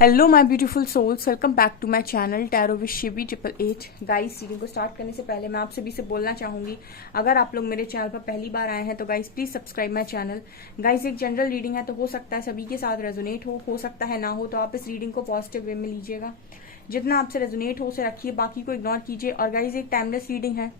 Hello my beautiful souls, welcome back to my channel tarot with Shivi 888। Guys, reading को start करने से पहले मैं आप सभी से बोलना चाहूंगी, अगर आप लोग मेरे चैनल पर पहली बार आए हैं तो guys please subscribe my channel. Guys, एक जनरल रीडिंग है तो हो सकता है सभी के साथ रेजोनेट हो सकता है ना हो, तो आप इस रीडिंग को पॉजिटिव वे में लीजिएगा। जितना आपसे रेजोनेट हो उसे रखिए, बाकी को इग्नोर कीजिए। और गाइस, एक टाइमलेस रीडिंग है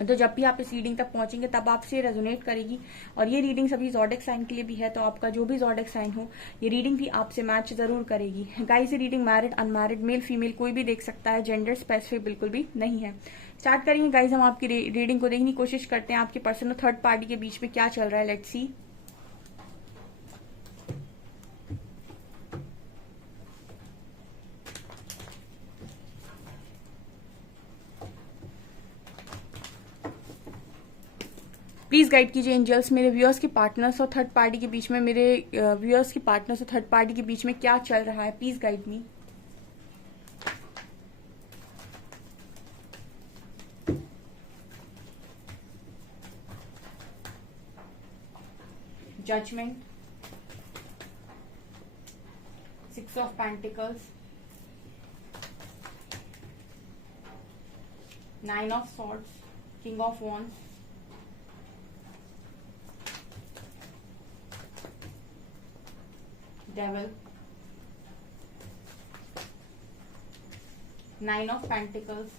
तो जब भी आप इस रीडिंग तक पहुंचेंगे तब आपसे रेजोनेट करेगी। और ये रीडिंग सभी ज़ोडिक साइन के लिए भी है, तो आपका जो भी ज़ोडिक साइन हो ये रीडिंग भी आपसे मैच जरूर करेगी। गाइस, ये reading married unmarried male female कोई भी देख सकता है, जेंडर स्पेसिफिक बिल्कुल भी नहीं है। स्टार्ट करेंगे गाइस, हम आपकी रीडिंग को देखने की कोशिश करते हैं आपके पर्सन और थर्ड पार्टी के बीच में क्या चल रहा है। Let's see. प्लीज गाइड कीजिए एंजल्स, मेरे व्यूअर्स के पार्टनर्स और थर्ड पार्टी के बीच में, मेरे व्यूअर्स के पार्टनर्स और थर्ड पार्टी के बीच में क्या चल रहा है। Please guide me. Judgement, 6 of pentacles, 9 of swords, king of wands, devil, 9 of pentacles,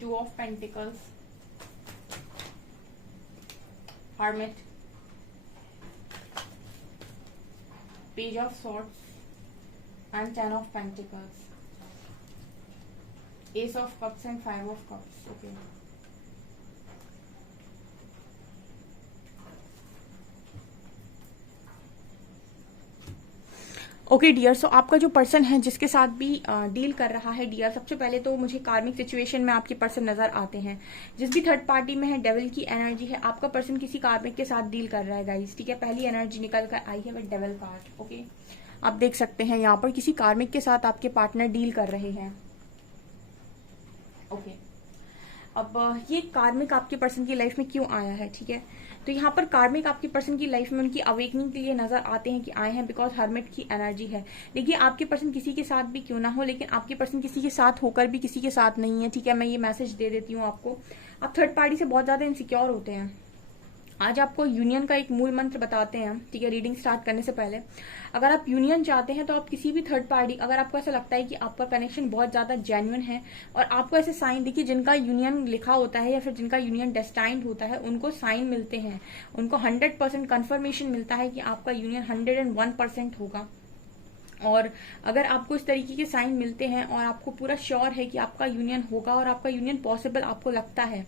2 of pentacles, hermit, page of swords and 10 of pentacles, ace of cups and 5 of cups. Okay. Okay dear, so आपका जो person है जिसके साथ भी deal कर रहा है dear, सबसे पहले तो मुझे कार्मिक सिचुएशन में आपके पर्सन नजर आते हैं। जिस भी थर्ड पार्टी में है डेविल की एनर्जी है, आपका पर्सन किसी कार्मिक के साथ डील कर रहा है गाइस। ठीक है, पहली एनर्जी निकल कर आई है विद डेविल कार्ड। ओके, आप देख सकते हैं यहाँ पर किसी कार्मिक के साथ आपके पार्टनर डील कर रहे हैं। ओके, अब ये कार्मिक आपके पर्सन की लाइफ में क्यों आया है, ठीक है, तो यहाँ पर कार्मिक आपके पर्सन की लाइफ में उनकी अवेकनिंग के लिए नजर आते हैं कि आए हैं, बिकॉज हर्मिट की एनर्जी है। देखिए, आपके पर्सन किसी के साथ भी क्यों ना हो, लेकिन आपके पर्सन किसी के साथ होकर भी किसी के साथ नहीं है। ठीक है, मैं ये मैसेज दे देती हूँ आपको। आप थर्ड पार्टी से बहुत ज्यादा इनसिक्योर होते हैं। आज आपको यूनियन का एक मूल मंत्र बताते हैं। ठीक है, रीडिंग स्टार्ट करने से पहले, अगर आप यूनियन चाहते हैं तो आप किसी भी थर्ड पार्टी, अगर आपको ऐसा लगता है कि आपका कनेक्शन बहुत ज्यादा जेन्युइन है और आपको ऐसे साइन देखिए, जिनका यूनियन लिखा होता है या फिर जिनका यूनियन डेस्टाइंड होता है, उनको साइन मिलते हैं, उनको 100% कन्फर्मेशन मिलता है कि आपका यूनियन 101% होगा। और अगर आपको इस तरीके के साइन मिलते हैं और आपको पूरा श्योर है कि आपका यूनियन होगा और आपका यूनियन पॉसिबल आपको लगता है,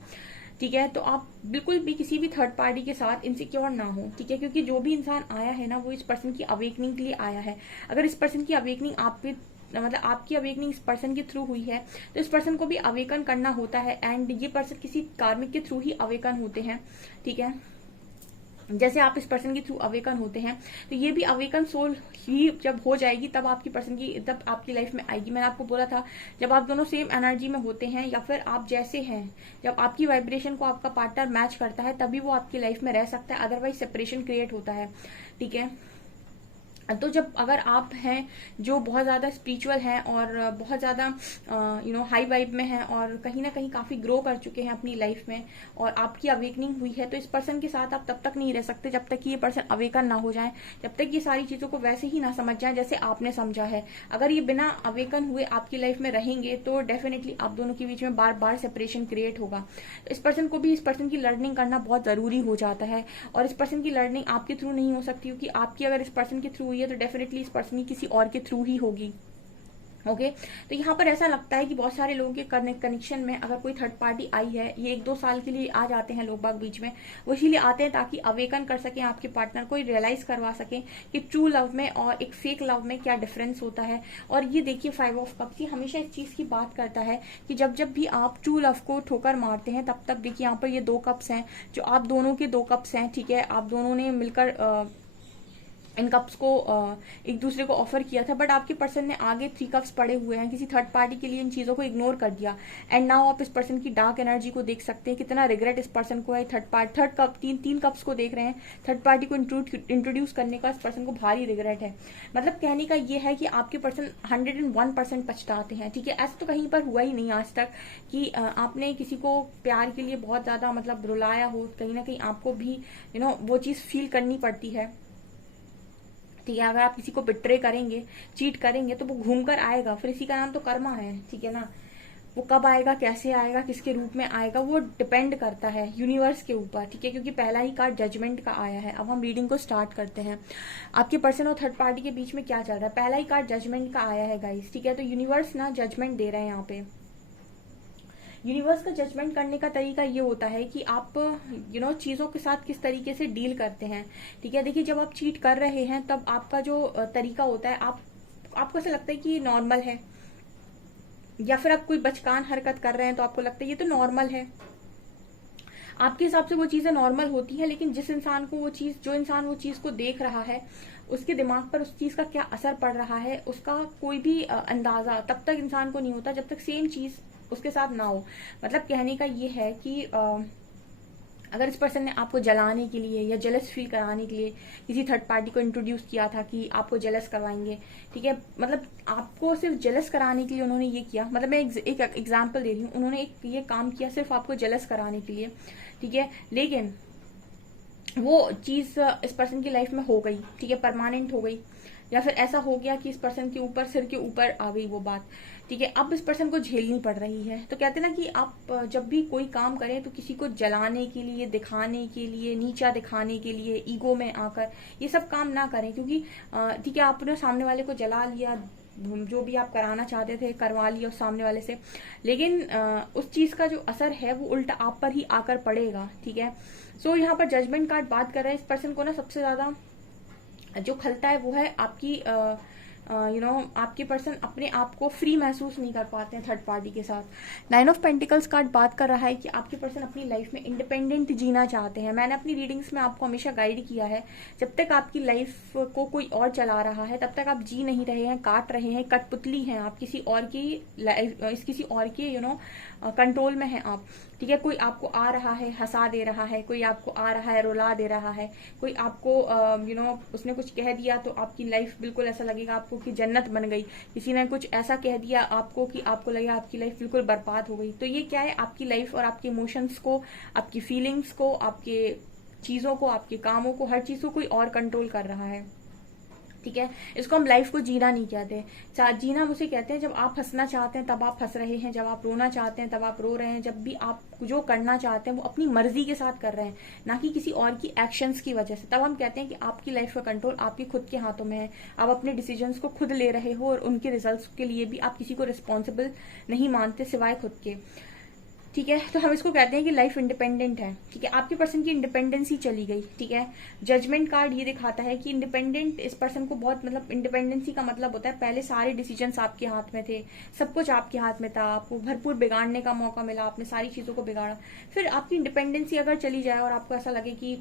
ठीक है, तो आप बिल्कुल भी किसी भी थर्ड पार्टी के साथ इनसिक्योर ना हो। ठीक है, क्योंकि जो भी इंसान आया है ना, वो इस पर्सन की अवेकनिंग के लिए आया है। अगर इस पर्सन की अवेकनिंग आप पे, मतलब आपकी अवेकनिंग इस पर्सन के थ्रू हुई है, तो इस पर्सन को भी अवेकन करना होता है। एंड ये पर्सन किसी कार्मिक के थ्रू ही अवेकन होते हैं। ठीक है, जैसे आप इस पर्सन के थ्रू अवेकन होते हैं, तो ये भी अवेकन सोल ही जब हो जाएगी तब आपकी पर्सन की, तब आपकी लाइफ में आएगी। मैंने आपको बोला था, जब आप दोनों सेम एनर्जी में होते हैं या फिर आप जैसे हैं, जब आपकी वाइब्रेशन को आपका पार्टनर मैच करता है, तभी वो आपकी लाइफ में रह सकता है, अदरवाइज सेपरेशन क्रिएट होता है। ठीक है, तो जब अगर आप हैं जो बहुत ज्यादा स्पिरिचुअल हैं और बहुत ज्यादा हाई वाइब में हैं और कहीं ना कहीं काफी ग्रो कर चुके हैं अपनी लाइफ में और आपकी अवेकनिंग हुई है, तो इस पर्सन के साथ आप तब तक नहीं रह सकते जब तक कि ये पर्सन अवेकन ना हो जाए, जब तक ये सारी चीजों को वैसे ही ना समझ जाए जैसे आपने समझा है। अगर ये बिना अवेकन हुए आपकी लाइफ में रहेंगे तो डेफिनेटली आप दोनों के बीच में बार बार सेपरेशन क्रिएट होगा। तो इस पर्सन को भी इस पर्सन की लर्निंग करना बहुत जरूरी हो जाता है। और इस पर्सन की लर्निंग आपके थ्रू नहीं हो सकती, क्योंकि आपकी अगर इस पर्सन के थ्रू हुई है तो डेफिनेटली इस पर्सन की किसी और के थ्रू ही होगी। ओके, तो यहाँ पर ऐसा लगता है कि बहुत सारे लोगों के कनेक्शन में अगर कोई थर्ड पार्टी आई है, ये 1-2 साल के लिए आ जाते हैं लोग बाग बीच में, वो इसीलिए आते हैं ताकि अवेकन कर सकें आपके पार्टनर को, रियलाइज करवा सकें कि ट्रू लव में और एक फेक लव में क्या डिफरेंस होता है। और ये देखिए 5 ऑफ कप्स, ये हमेशा इस चीज की बात करता है कि जब जब भी आप ट्रू लव को ठोकर मारते हैं, तब तब देखिए यहाँ पर ये 2 कप्स हैं, जो आप दोनों के 2 कप्स हैं। ठीक है, आप दोनों ने मिलकर इन कप्स को एक दूसरे को ऑफर किया था, बट आपके पर्सन ने आगे 3 कप्स पड़े हुए हैं, किसी थर्ड पार्टी के लिए इन चीजों को इग्नोर कर दिया। एंड नाउ आप इस पर्सन की डार्क एनर्जी को देख सकते हैं, कितना रिग्रेट इस पर्सन को है। थर्ड कप, तीन कप्स को देख रहे हैं, थर्ड पार्टी को इंट्रोड्यूस करने का इस पर्सन को भारी रिग्रेट है। मतलब कहने का ये है कि आपके पर्सन 101% पछताते हैं, ठीक है। ऐसा तो कहीं पर हुआ ही नहीं आज तक कि आपने किसी को प्यार के लिए बहुत ज्यादा मतलब रुलाया हो, कहीं ना कहीं आपको भी वो चीज फील करनी पड़ती है, ठीक है। अगर आप किसी को बिट्रे करेंगे, चीट करेंगे, तो वो घूम कर आएगा, फिर इसी का नाम तो कर्मा है, ठीक है ना। वो कब आएगा, कैसे आएगा, किसके रूप में आएगा, वो डिपेंड करता है यूनिवर्स के ऊपर, ठीक है। क्योंकि पहला ही कार्ड जजमेंट का आया है। अब हम रीडिंग को स्टार्ट करते हैं। आपके पर्सन और थर्ड पार्टी के बीच में क्या चल रहा है, पहला ही कार्ड जजमेंट का आया है गाइस, ठीक है। तो यूनिवर्स ना जजमेंट दे रहे हैं यहाँ पे। यूनिवर्स का जजमेंट करने का तरीका ये होता है कि आप चीजों के साथ किस तरीके से डील करते हैं, ठीक है। देखिए, जब आप चीट कर रहे हैं तब आपका जो तरीका होता है, आपको ऐसा लगता है कि ये नॉर्मल है, या फिर आप कोई बचकान हरकत कर रहे हैं तो आपको लगता है ये तो नॉर्मल है। आपके हिसाब से वो चीजें नॉर्मल होती है, लेकिन जो इंसान वो चीज को देख रहा है, उसके दिमाग पर उस चीज का क्या असर पड़ रहा है, उसका कोई भी अंदाजा तब तक इंसान को नहीं होता जब तक सेम चीज उसके साथ ना हो। मतलब कहने का ये है कि अगर इस पर्सन ने आपको जलाने के लिए या जेलस फील कराने के लिए किसी थर्ड पार्टी को इंट्रोड्यूस किया था कि आपको जेलस करवाएंगे, ठीक है। मतलब आपको सिर्फ जेलस कराने के लिए उन्होंने ये किया, मतलब मैं एक एग्जांपल दे रही हूँ, उन्होंने ये काम किया सिर्फ आपको जेलस कराने के लिए, ठीक है। लेकिन वो चीज इस पर्सन की लाइफ में हो गई, ठीक है, परमानेंट हो गई, या फिर ऐसा हो गया कि इस पर्सन के ऊपर, सिर के ऊपर आ गई वो बात, ठीक है। अब इस पर्सन को झेलनी पड़ रही है। तो कहते हैं ना कि आप जब भी कोई काम करें तो किसी को जलाने के लिए, दिखाने के लिए, नीचा दिखाने के लिए, ईगो में आकर ये सब काम ना करें, क्योंकि ठीक है, आपने सामने वाले को जला लिया, जो भी आप कराना चाहते थे करवा लिया उस सामने वाले से, लेकिन उस चीज का जो असर है वो उल्टा आप पर ही आकर पड़ेगा, ठीक है। सो यहाँ पर जजमेंट कार्ड बात कर रहे हैं, इस पर्सन को ना सबसे ज्यादा जो खलता है वो है आपकी आपके पर्सन अपने आप को फ्री महसूस नहीं कर पाते हैं थर्ड पार्टी के साथ। 9 ऑफ पेंटिकल्स कार्ड बात कर रहा है कि आपके पर्सन अपनी लाइफ में इंडिपेंडेंट जीना चाहते हैं। मैंने अपनी रीडिंग्स में आपको हमेशा गाइड किया है, जब तक आपकी लाइफ को कोई और चला रहा है तब तक आप जी नहीं रहे हैं, काट रहे हैं, कठपुतली हैं आप, किसी और के कंट्रोल में हैं आप, ठीक है। कोई आपको आ रहा है हंसा दे रहा है, कोई आपको आ रहा है रुला दे रहा है, कोई आपको उसने कुछ कह दिया तो आपकी लाइफ बिल्कुल ऐसा लगेगा आपको कि जन्नत बन गई। किसी ने कुछ ऐसा कह दिया आपको कि आपको लगेगा आपकी लाइफ बिल्कुल बर्बाद हो गई। तो ये क्या है, आपकी लाइफ और आपके इमोशंस को, आपकी फीलिंग्स को, आपके चीजों को, आपके कामों को, हर चीज को कोई और कंट्रोल कर रहा है, ठीक है। इसको हम लाइफ को जीना नहीं कहते। जीना उसे कहते हैं जब आप हंसना चाहते हैं तब आप हंस रहे हैं, जब आप रोना चाहते हैं तब आप रो रहे हैं, जब भी आप जो करना चाहते हैं वो अपनी मर्जी के साथ कर रहे हैं, ना कि किसी और की एक्शंस की वजह से। तब हम कहते हैं कि आपकी लाइफ का कंट्रोल आपके खुद के हाथों में है, आप अपने डिसीजंस को खुद ले रहे हो और उनके रिजल्ट्स के लिए भी आप किसी को रिस्पॉन्सिबल नहीं मानते सिवाय खुद के, ठीक है। तो हम इसको कहते हैं कि लाइफ इंडिपेंडेंट है, ठीक है। आपके पर्सन की इंडिपेंडेंसी चली गई, ठीक है। जजमेंट कार्ड ये दिखाता है कि इंडिपेंडेंट इस पर्सन को बहुत, मतलब इंडिपेंडेंसी का मतलब होता है पहले सारे डिसीजंस आपके हाथ में थे, सब कुछ आपके हाथ में था, आपको भरपूर बिगाड़ने का मौका मिला, आपने सारी चीजों को बिगाड़ा। फिर आपकी इंडिपेंडेंसी अगर चली जाए और आपको ऐसा लगे कि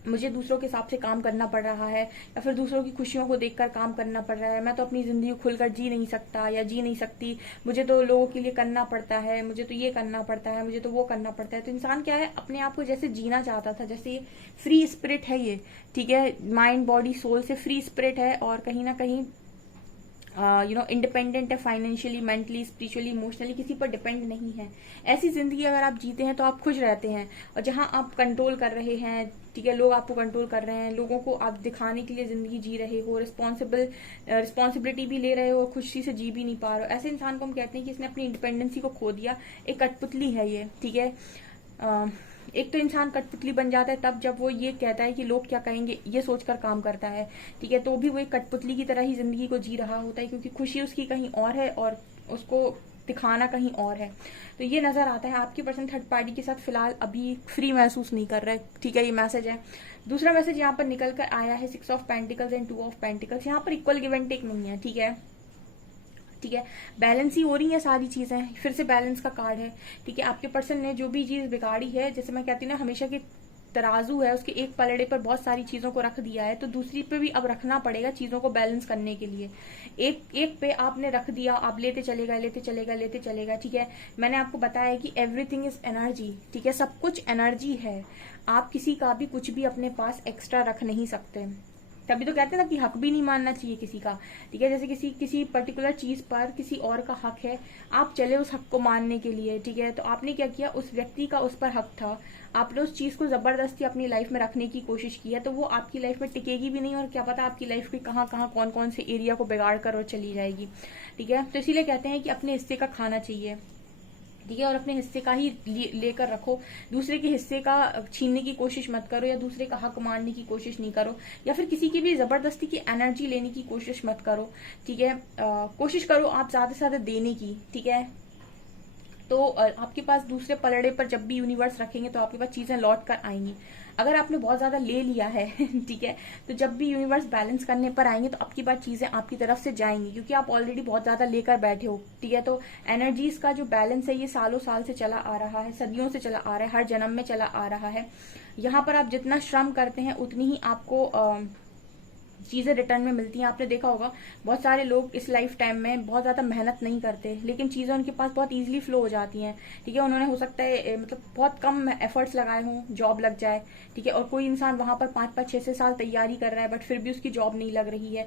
मुझे दूसरों के हिसाब से काम करना पड़ रहा है, या फिर दूसरों की खुशियों को देखकर काम करना पड़ रहा है, मैं तो अपनी जिंदगी खुलकर जी नहीं सकता या जी नहीं सकती, मुझे तो लोगों के लिए करना पड़ता है, मुझे तो ये करना पड़ता है, मुझे तो वो करना पड़ता है। तो इंसान क्या है, अपने आप को जैसे जीना चाहता था, जैसे ये फ्री स्पिरिट है ये, ठीक है, माइंड बॉडी सोल से फ्री स्पिरिट है, और कहीं ना कहीं इंडिपेंडेंट है, फाइनेंशियली, मेंटली, स्पिरिचुअली, इमोशनली किसी पर डिपेंड नहीं है। ऐसी जिंदगी अगर आप जीते हैं तो आप खुश रहते हैं। और जहां आप कंट्रोल कर रहे हैं, ठीक है, लोग आपको कंट्रोल कर रहे हैं, लोगों को आप दिखाने के लिए जिंदगी जी रहे हो, रिस्पॉन्सिबिलिटी भी ले रहे हो, खुशी से जी भी नहीं पा रहे हो, ऐसे इंसान को हम कहते हैं कि इसने अपनी इंडिपेंडेंसी को खो दिया। एक कठपुतली है ये, ठीक है। एक तो इंसान कठपुतली बन जाता है तब जब वो ये कहता है कि लोग क्या कहेंगे ये सोचकर काम करता है, ठीक है। तो भी वो एक कठपुतली की तरह ही जिंदगी को जी रहा होता है, क्योंकि खुशी उसकी कहीं और है और उसको दिखाना कहीं और है। तो ये नजर आता है आपके पर्सन थर्ड पार्टी के साथ फिलहाल अभी फ्री महसूस नहीं कर रहा है, ठीक है। ये मैसेज है। दूसरा मैसेज यहाँ पर निकल कर आया है 6 of pentacles and 2 of pentacles. यहाँ पर इक्वल गिव एंड टेक नहीं है, ठीक है, ठीक है। बैलेंस ही हो रही है सारी चीजें, फिर से बैलेंस का कार्ड है, ठीक है। आपके पर्सन ने जो भी चीज बिगाड़ी है, जैसे मैं कहती हूँ ना, हमेशा की तराजू है उसके एक पलड़े पर बहुत सारी चीजों को रख दिया है, तो दूसरी पे भी अब रखना पड़ेगा चीजों को बैलेंस करने के लिए। एक पे आपने रख दिया, आप लेते चलेगा लेते चलेगा लेते चलेगा, ठीक है। मैंने आपको बताया कि एवरीथिंग इज एनर्जी, ठीक है, सब कुछ एनर्जी है। आप किसी का भी कुछ भी अपने पास एक्स्ट्रा रख नहीं सकते। तभी तो कहते हैं ना कि हक भी नहीं मानना चाहिए किसी का, ठीक है। जैसे किसी पर्टिकुलर चीज पर किसी और का हक है, आप चले उस हक को मानने के लिए, ठीक है। तो आपने क्या किया, उस व्यक्ति का उस पर हक था, आपने उस चीज को जबरदस्ती अपनी लाइफ में रखने की कोशिश की है, तो वो आपकी लाइफ में टिकेगी भी नहीं, और क्या पता आपकी लाइफ के कहाँ कहाँ कौन कौन से एरिया को बिगाड़ कर और चली जाएगी, ठीक है। तो इसीलिए कहते हैं कि अपने हिस्से का खाना चाहिए, ठीक है, और अपने हिस्से का ही लेकर रखो। दूसरे के हिस्से का छीनने की कोशिश मत करो, या दूसरे का हक मारने की कोशिश नहीं करो, या फिर किसी की भी जबरदस्ती की एनर्जी लेने की कोशिश मत करो, ठीक है। कोशिश करो आप ज्यादा से ज्यादा देने की, ठीक है। तो आपके पास दूसरे पलड़े पर जब भी यूनिवर्स रखेंगे तो आपके पास चीजें लौट कर आएंगी। अगर आपने बहुत ज्यादा ले लिया है ठीक है, तो जब भी यूनिवर्स बैलेंस करने पर आएंगे तो आपकी बात चीजें आपकी तरफ से जाएंगी, क्योंकि आप ऑलरेडी बहुत ज्यादा लेकर बैठे हो, ठीक है। तो एनर्जीज का जो बैलेंस है ये सालों साल से चला आ रहा है, सदियों से चला आ रहा है, हर जन्म में चला आ रहा है। यहाँ पर आप जितना श्रम करते हैं उतनी ही आपको चीजें रिटर्न में मिलती हैं। आपने देखा होगा बहुत सारे लोग इस लाइफ टाइम में बहुत ज्यादा मेहनत नहीं करते, लेकिन चीजें उनके पास बहुत इजीली फ्लो हो जाती हैं, ठीक है। उन्होंने हो सकता है मतलब बहुत कम एफर्ट्स लगाए हों, जॉब लग जाए, ठीक है। और कोई इंसान वहां पर 5-5, 6-6 साल तैयारी कर रहा है, बट फिर भी उसकी जॉब नहीं लग रही है,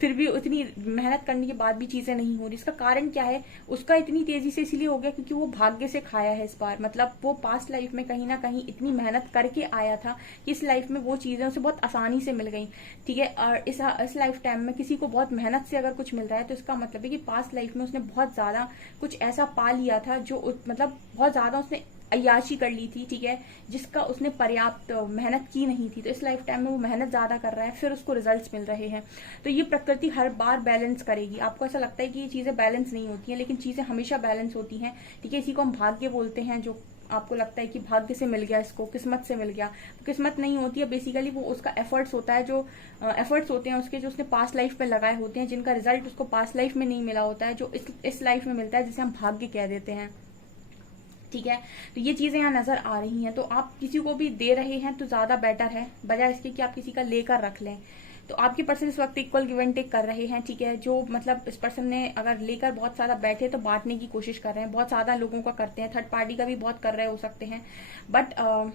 फिर भी उतनी मेहनत करने के बाद भी चीजें नहीं हो रही। इसका कारण क्या है, उसका इतनी तेजी से इसलिए हो गया क्योंकि वो भाग्य से खाया है इस बार, मतलब वो पास्ट लाइफ में कहीं ना कहीं इतनी मेहनत करके आया था कि इस लाइफ में वो चीजें उसे बहुत आसानी से मिल गई, ठीक है। और इस लाइफ टाइम में किसी को बहुत मेहनत से अगर कुछ मिल रहा है तो इसका मतलब है कि पास्ट लाइफ में उसने बहुत ज्यादा कुछ ऐसा पा लिया था जो मतलब बहुत ज्यादा उसने अय्याशी कर ली थी, ठीक है, जिसका उसने पर्याप्त मेहनत की नहीं थी। तो इस लाइफ टाइम में वो मेहनत ज्यादा कर रहा है, फिर उसको रिजल्ट्स मिल रहे हैं। तो ये प्रकृति हर बार बैलेंस करेगी। आपको ऐसा लगता है कि ये चीजें बैलेंस नहीं होती हैं, लेकिन चीजें हमेशा बैलेंस होती हैं, ठीक है। इसी को हम भाग्य बोलते हैं, जो आपको लगता है कि भाग्य से मिल गया, इसको किस्मत से मिल गया, तो किस्मत नहीं होती है। बेसिकली वो उसका एफर्ट्स होता है, जो एफर्ट्स होते हैं उसके, जो उसने पास्ट लाइफ में लगाए होते हैं, जिनका रिजल्ट उसको पास्ट लाइफ में नहीं मिला होता है, जो इस लाइफ में मिलता है, जिसे हम भाग्य कह देते हैं, ठीक है। तो ये चीजें यहाँ नजर आ रही हैं। तो आप किसी को भी दे रहे हैं तो ज्यादा बेटर है, बजाय इसके कि आप किसी का लेकर रख लें। तो आपके पर्सन इस वक्त इक्वल गिव एंड टेक कर रहे हैं, ठीक है। जो मतलब इस पर्सन ने अगर लेकर बहुत ज्यादा बैठे तो बांटने की कोशिश कर रहे हैं, बहुत ज्यादा लोगों का करते हैं, थर्ड पार्टी का भी बहुत कर रहे हो सकते हैं, बट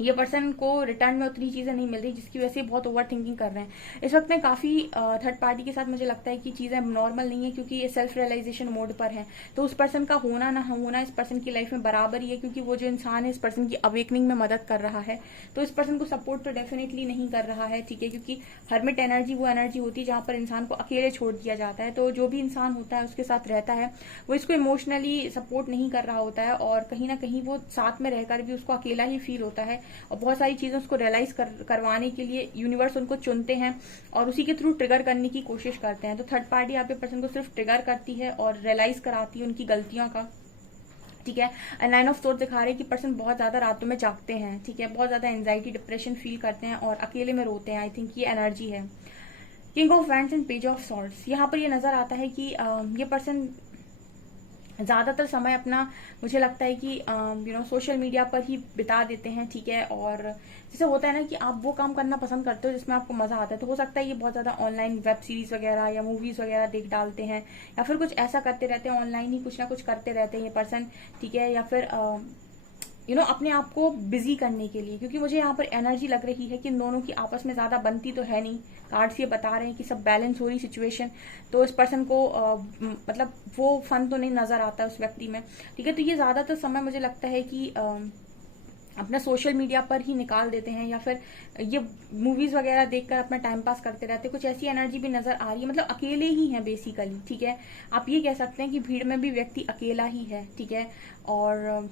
ये पर्सन को रिटर्न में उतनी चीजें नहीं मिल रही, जिसकी वजह से बहुत ओवर थिंकिंग कर रहे हैं। इस वक्त में काफी थर्ड पार्टी के साथ मुझे लगता है कि चीजें नॉर्मल नहीं है, क्योंकि ये सेल्फ रियलाइजेशन मोड पर है। तो उस पर्सन का होना ना होना इस पर्सन की लाइफ में बराबर ही है, क्योंकि वो जो इंसान है इस पर्सन की अवेकनिंग में मदद कर रहा है। तो इस पर्सन को सपोर्ट तो डेफिनेटली नहीं कर रहा है, ठीक है, क्योंकि हर्मिट एनर्जी वो एनर्जी होती है जहां पर इंसान को अकेले छोड़ दिया जाता है। तो जो भी इंसान होता है उसके साथ रहता है, वो इसको इमोशनली सपोर्ट नहीं कर रहा होता है, और कहीं ना कहीं वो साथ में रहकर भी उसको अकेला ही फील होता है, और बहुत सारी चीजें उसको रियलाइज करवाने के लिए यूनिवर्स उनको चुनते हैं और उसी के थ्रू ट्रिगर करने की कोशिश करते हैं। तो थर्ड पार्टी आपके पर्सन को सिर्फ ट्रिगर करती है और रियलाइज कराती है उनकी गलतियों का, ठीक है। नाइन ऑफ सोर्ड्स दिखा रहे हैं कि पर्सन बहुत ज्यादा रातों में जागते हैं, ठीक है, बहुत ज्यादा एंजाइटी डिप्रेशन फील करते हैं और अकेले में रोते हैं। आई थिंक ये एनर्जी है। King of wands and page of swords, यहाँ पर ये नजर आता है कि ये पर्सन ज्यादातर समय अपना, मुझे लगता है कि सोशल मीडिया पर ही बिता देते हैं, ठीक है। और जैसे होता है ना कि आप वो काम करना पसंद करते हो जिसमें आपको मजा आता है, तो हो सकता है ये बहुत ज्यादा ऑनलाइन वेब सीरीज वगैरह या मूवीज वगैरह देख डालते हैं, या फिर कुछ ऐसा करते रहते हैं, ऑनलाइन ही कुछ ना कुछ करते रहते हैं ये पर्सन, ठीक है। या फिर अपने आप को बिजी करने के लिए, क्योंकि मुझे यहाँ पर एनर्जी लग रही है कि इन दोनों की आपस में ज्यादा बनती तो है नहीं। कार्ड्स ये बता रहे हैं कि सब बैलेंस हो रही सिचुएशन, तो इस पर्सन को मतलब वो फन तो नहीं नजर आता उस व्यक्ति में, ठीक है। तो ये ज्यादातर समय मुझे लगता है कि अपना सोशल मीडिया पर ही निकाल देते हैं, या फिर ये मूवीज वगैरह देखकर अपना टाइम पास करते रहते हैं। कुछ ऐसी एनर्जी भी नजर आ रही है, मतलब अकेले ही है बेसिकली, ठीक है। आप ये कह सकते हैं कि भीड़ में भी व्यक्ति अकेला ही है, ठीक है। और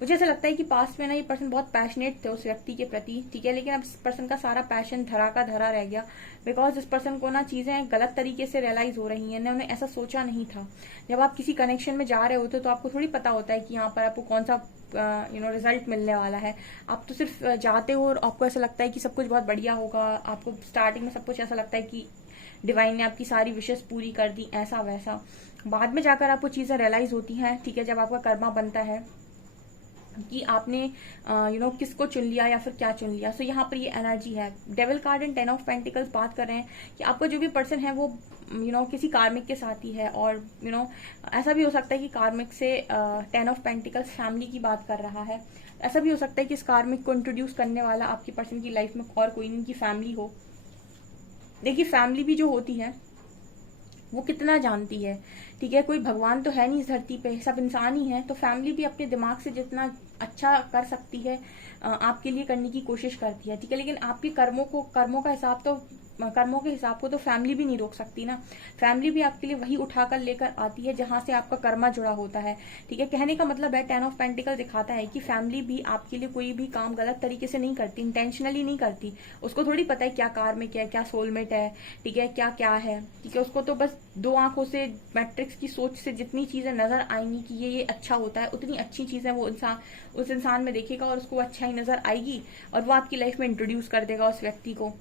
मुझे ऐसा लगता है कि पास्ट में ना ये पर्सन बहुत पैशनेट थे उस व्यक्ति के प्रति, ठीक है, लेकिन अब इस पर्सन का सारा पैशन धरा का धरा रह गया, बिकॉज इस पर्सन को ना चीजें गलत तरीके से रियलाइज हो रही हैं, उन्होंने ऐसा सोचा नहीं था। जब आप किसी कनेक्शन में जा रहे होते हो तो आपको थोड़ी पता होता है कि यहाँ पर आपको कौन सा रिजल्ट मिलने वाला है। आप तो सिर्फ जाते हो और आपको ऐसा लगता है कि सब कुछ बहुत बढ़िया होगा। आपको स्टार्टिंग में सब कुछ ऐसा लगता है कि डिवाइन ने आपकी सारी विशेष पूरी कर दी, ऐसा वैसा। बाद में जाकर आपको चीजें रियलाइज होती हैं, ठीक है, जब आपका कर्मा बनता है, कि आपने किसको चुन लिया या फिर क्या चुन लिया। सो यहाँ पर ये एनर्जी है। Devil card and 10 of pentacles बात कर रहे हैं कि आपका जो भी पर्सन है वो किसी कार्मिक के साथ ही है, और ऐसा भी हो सकता है कि कार्मिक से 10 ऑफ पेंटिकल्स फैमिली की बात कर रहा है। ऐसा भी हो सकता है कि इस कार्मिक को इंट्रोड्यूस करने वाला आपकी पर्सन की लाइफ में और कोई नहीं, की फैमिली हो। देखिए फैमिली भी जो होती है वो कितना जानती है, ठीक है, कोई भगवान तो है नहीं इस धरती पे, सब इंसान ही है। तो फैमिली भी अपने दिमाग से जितना अच्छा कर सकती है आपके लिए करने की कोशिश करती है, ठीक है। लेकिन आपके कर्मों के हिसाब को तो फैमिली भी नहीं रोक सकती ना। फैमिली भी आपके लिए वही उठाकर लेकर आती है जहां से आपका कर्मा जुड़ा होता है, ठीक है। कहने का मतलब है 10 ऑफ पेंटिकल दिखाता है कि फैमिली भी आपके लिए कोई भी काम गलत तरीके से नहीं करती, इंटेंशनली नहीं करती। उसको थोड़ी पता है क्या कार्मिक है, क्या सोलमेट है, ठीक है, क्या क्या है, ठीक है। उसको तो बस दो आंखों से, मैट्रिक्स की सोच से जितनी चीजें नजर आएंगी कि ये अच्छा होता है, उतनी अच्छी चीजें वो उस इंसान में देखेगा और उसको अच्छा ही नजर आएगी, और वो आपकी लाइफ में इंट्रोड्यूस कर देगा उस व्यक्ति को,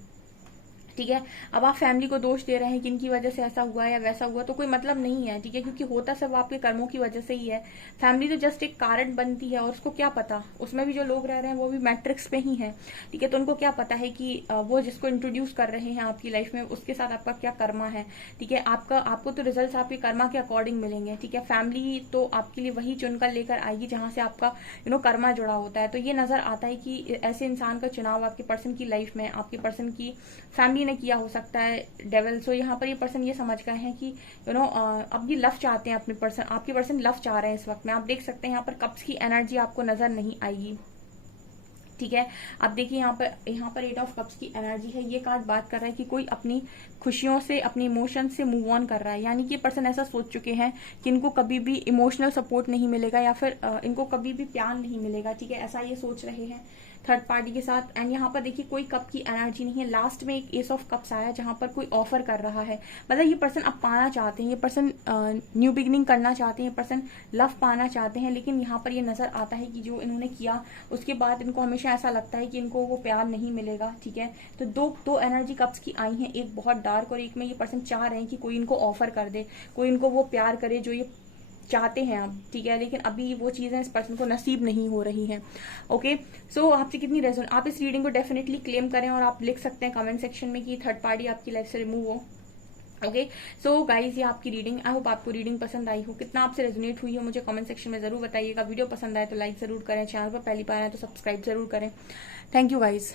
ठीक है। अब आप फैमिली को दोष दे रहे हैं कि इनकी वजह से ऐसा हुआ या वैसा हुआ, तो कोई मतलब नहीं है, ठीक है, क्योंकि होता सब आपके कर्मों की वजह से ही है। फैमिली तो जस्ट एक कारण बनती है, और उसको क्या पता, उसमें भी जो लोग रह रहे हैं वो भी मैट्रिक्स पे ही है, ठीक है। तो उनको क्या पता है कि वो जिसको इंट्रोड्यूस कर रहे हैं आपकी लाइफ में उसके साथ आपका क्या कर्मा है, ठीक है। आपको तो रिजल्ट आपके कर्मा के अकॉर्डिंग मिलेंगे, ठीक है। फैमिली तो आपके लिए वही चुनकर लेकर आएगी जहां से आपका कर्मा जुड़ा होता है। तो ये नजर आता है कि ऐसे इंसान का चुनाव आपके पर्सन की लाइफ में आपके पर्सन की फैमिली ने किया हो सकता है, डेविल। सो यहाँ पर ये पर्सन ये समझ गए हैं कि अब ये लव चाहते हैं अपने पर्सन, आपके पर्सन लव चाह रहे हैं इस वक्त में। आप देख सकते हैं यहाँ पर कप्स की एनर्जी आपको नजर नहीं आएगी, ठीक है। अब देखिए यहाँ पर 8 ऑफ कप्स की एनर्जी है। ये कार्ड बात कर रहा है कि कोई अपनी खुशियों से, अपनी इमोशन से मूव ऑन कर रहा है, यानी कि ये पर्सन ऐसा सोच चुके हैं कि इनको कभी भी इमोशनल सपोर्ट नहीं मिलेगा या फिर इनको कभी भी प्यार नहीं मिलेगा, ठीक है, ऐसा ये सोच रहे हैं थर्ड पार्टी के साथ। एंड यहाँ पर देखिए कोई कप की एनर्जी नहीं है। लास्ट में एक एस ऑफ कप्स आया जहां पर कोई ऑफर कर रहा है, मतलब ये पर्सन अब पाना चाहते हैं, ये पर्सन न्यू बिगिनिंग करना चाहते हैं, ये पर्सन लव पाना चाहते हैं। लेकिन यहाँ पर ये नजर आता है कि जो इन्होंने किया उसके बाद इनको हमेशा ऐसा लगता है कि इनको वो प्यार नहीं मिलेगा, ठीक है। तो दो एनर्जी कप्स की आई हैं, एक बहुत डार्क और एक में ये पर्सन चाह रहे हैं कि कोई इनको ऑफर कर दे, कोई इनको वो प्यार करे जो ये चाहते हैं आप, ठीक है। लेकिन अभी वो चीजें इस पर्सन को नसीब नहीं हो रही हैं। ओके, सो आपसे कितनी रेजोन, आप इस रीडिंग को डेफिनेटली क्लेम करें और आप लिख सकते हैं कमेंट सेक्शन में कि थर्ड पार्टी आपकी लाइफ से रिमूव हो। ओके, सो गाइज ये आपकी रीडिंग, आई होप आपको रीडिंग पसंद आई हो, कितना आपसे रेजोनेट हुई हो मुझे कमेंट सेक्शन में जरूर बताइएगा। वीडियो पसंद आए तो लाइक जरूर करें, चैनल पर पहली बार आए तो सब्सक्राइब जरूर करें। Thank you guys.